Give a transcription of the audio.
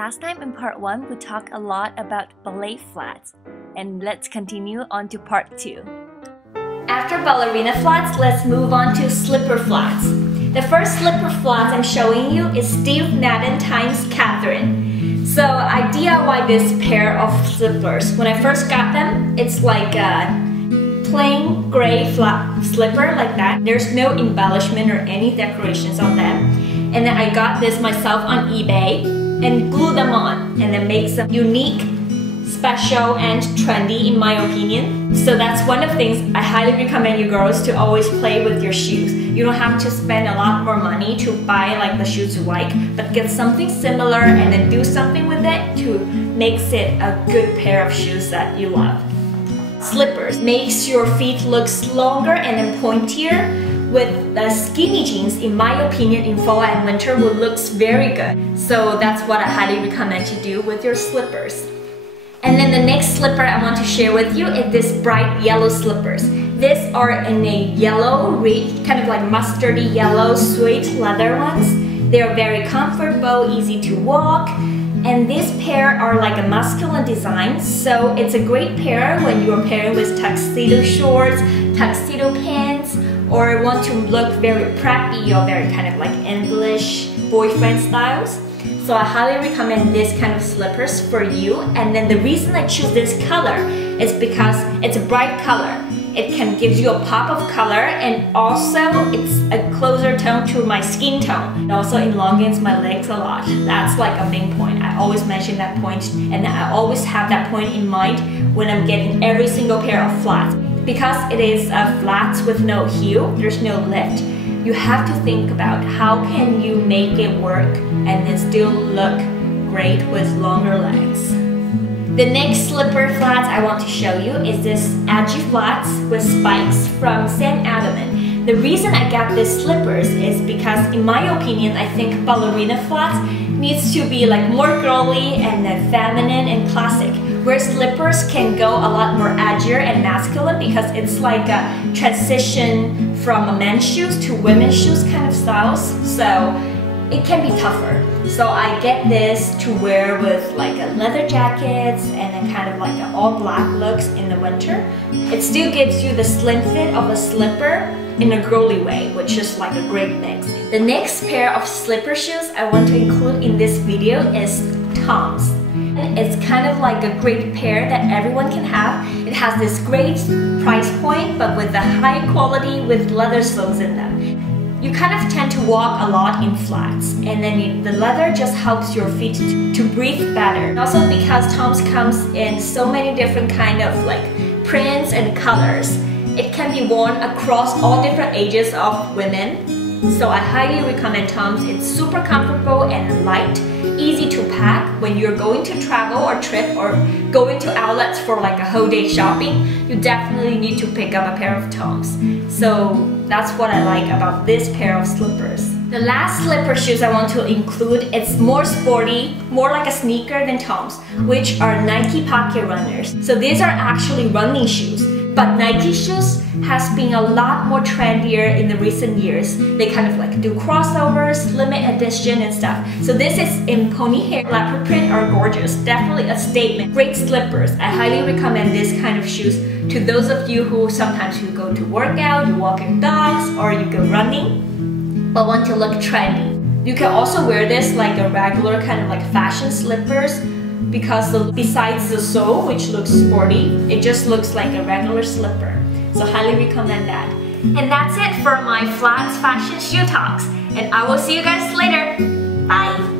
Last time in part 1, we talked a lot about ballet flats, and let's continue on to part 2. After ballerina flats, let's move on to slipper flats. The first slipper flats I'm showing you is Steve Madden times Kathryn. So I DIY this pair of slippers. When I first got them, it's like a plain gray flat slipper like that. There's no embellishment or any decorations on them. And then I got this myself on eBay and glued them on, and it makes them unique, special, and trendy in my opinion. So that's one of the things I highly recommend you girls to always play with your shoes. You don't have to spend a lot more money to buy like the shoes you like, but get something similar and then do something with it to makes it a good pair of shoes that you love. Slippers makes your feet look longer and then pointier. With the skinny jeans, in my opinion, in fall and winter will looks very good. So that's what I highly recommend you do with your slippers. And then the next slipper I want to share with you is this bright yellow slippers. These are in a yellow, kind of like mustardy yellow suede leather ones. They are very comfortable, easy to walk. And these pair are like a masculine design, so it's a great pair when you're pairing with tuxedo shorts, tuxedo pants, or want to look very preppy or very kind of like English boyfriend styles. So I highly recommend this kind of slippers for you. And then the reason I choose this color is because it's a bright color. It can give you a pop of color, and also it's a closer tone to my skin tone. It also elongates my legs a lot. That's like a main point. I always mention that point, and I always have that point in mind when I'm getting every single pair of flats. Because it is flats with no heel, there's no lift. You have to think about how can you make it work and then still look great with longer legs. The next slipper flats I want to show you is this edgy flats with spikes from Sam Edelman. The reason I got these slippers is because in my opinion, I think ballerina flats needs to be like more girly and then feminine and classic, where slippers can go a lot more edgier and masculine because it's like a transition from a men's shoes to women's shoes kind of styles. So it can be tougher. So I get this to wear with like a leather jackets and then kind of like an all black looks in the winter. It still gives you the slim fit of a slipper in a girly way, which is like a great mix. The next pair of slipper shoes I want to include in this video is Tom's. It's kind of like a great pair that everyone can have. It has this great price point, but with the high quality with leather soles in them. You kind of tend to walk a lot in flats, and then the leather just helps your feet to breathe better. Also because Tom's comes in so many different kind of like prints and colors, it can be worn across all different ages of women. So I highly recommend Tom's. It's super comfortable and light, easy to pack when you're going to travel or trip or going to outlets for like a whole day shopping. You definitely need to pick up a pair of Tom's. So that's what I like about this pair of slippers. The last slipper shoes I want to include, it's more sporty, more like a sneaker than Tom's, which are Nike Pocket Runners. So these are actually running shoes. But Nike shoes has been a lot more trendier in the recent years. They kind of like do crossovers, limited edition and stuff. So this is in pony hair, leopard print are gorgeous. Definitely a statement. Great slippers. I highly recommend this kind of shoes to those of you who sometimes you go to work out, you walk your dogs, or you go running, but want to look trendy. You can also wear this like a regular kind of like fashion slippers, because besides the sole, which looks sporty, it just looks like a regular slipper. So highly recommend that. And that's it for my flats fashion shoe talks. And I will see you guys later. Bye!